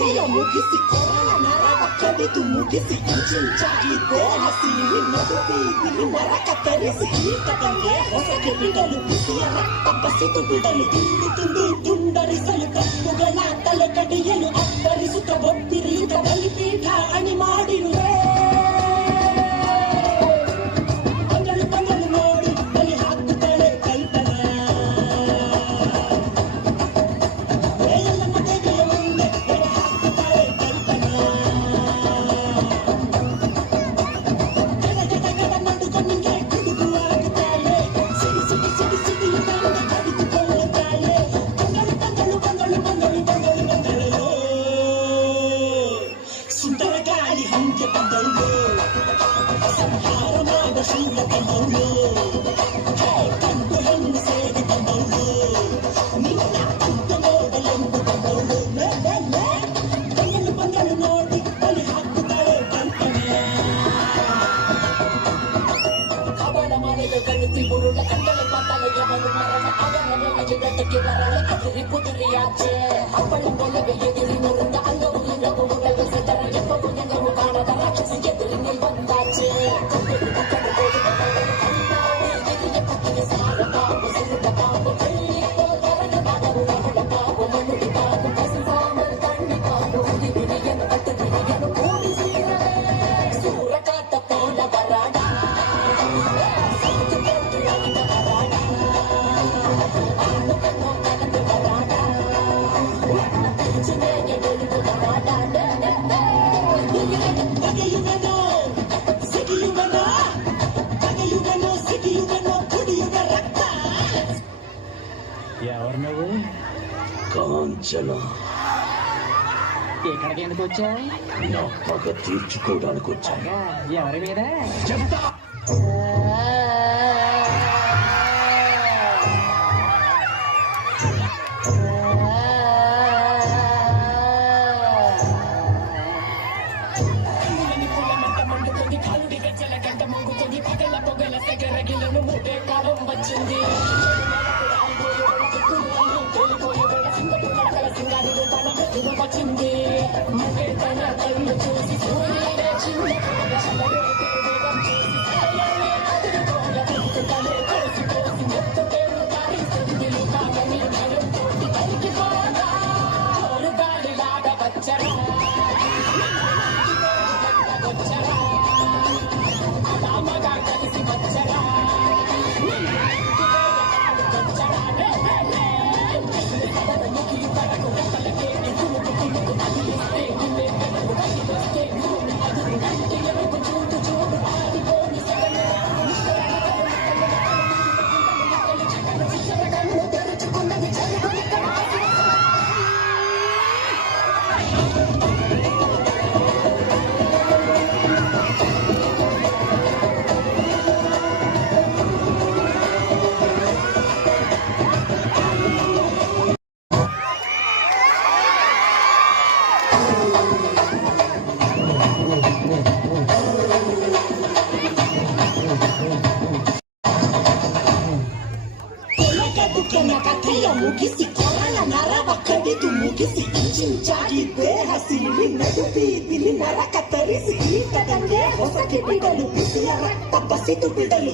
ಕಥೆಯ ಮುಗಿಸಿ ಕೊರಳ ನರವ ಕಡಿದು ಮುಗಿಸಿ ಇಂಚಿಂಚಾಗಿದ್ದೆ ಹಸಿ ನಿನ್ನದು ಬೀದಿಲಿ ನರ ಕತ್ತರಿಸಿ ಕೀಟದಂಗೆ ಹೊಸಗೆ ಬಿಡಲು ಬಿಸಿಯ ರಕ್ತ ಬಸಿದು ಬಿಡಲು ತಿಂದು ತಿಂದು ತುಂಡರಿಸಲು ಕಪ್ಪುಗಳ ತಲೆ ಕಡಿಯಲು ಅಪ್ಪರಿಸುತ್ತ ಒಪ್ಪಿರಿಯುತ್ತ ಬಲಿಪೀಠ ಅಣಿ ಮಾಡಿರುವೆ ಕುದುರೆಯಾಚೆ ಅವಳ ಮೊಲವೆ ಎದುರಿನಿಂದ ಅಂಗವು ಇರವು ಉಡಲು ಸದರ ಎಪ್ಪವು ಎಂಗವು ಕಾಣದ ರಾಕ್ಷಸಿ ಎದುರಿನಲ್ಲಿ ಬಂದಾಚೆ ఎవరు నువ్వు? కాంచన. ఎక్కడికి ఎందుకు వచ్చా? నా పగ తీర్చుకోవడానికి వచ్చా. ఎవరి మీద? చెప్తా. వచ్చింది తన కళ్ళు చూసి ಕಥೆಯ ಮುಗಿಸಿ ಕೊರಳ ನರವ ಕಡಿದು ಮುಗಿಸಿ ಇಂಚಿಂಚಾಗಿದ್ದೆ ಹಸಿಲಿ ನಡು ಬೀದಿಲಿ ನರ ಕತ್ತರಿಸಿ ಕೀಟದಂಗೆ ಹೊಸಗೆ ಬಿಡಲು ಬಿಸಿಯ ರಕ್ತ ಬಸಿದು ಬಿಡಲು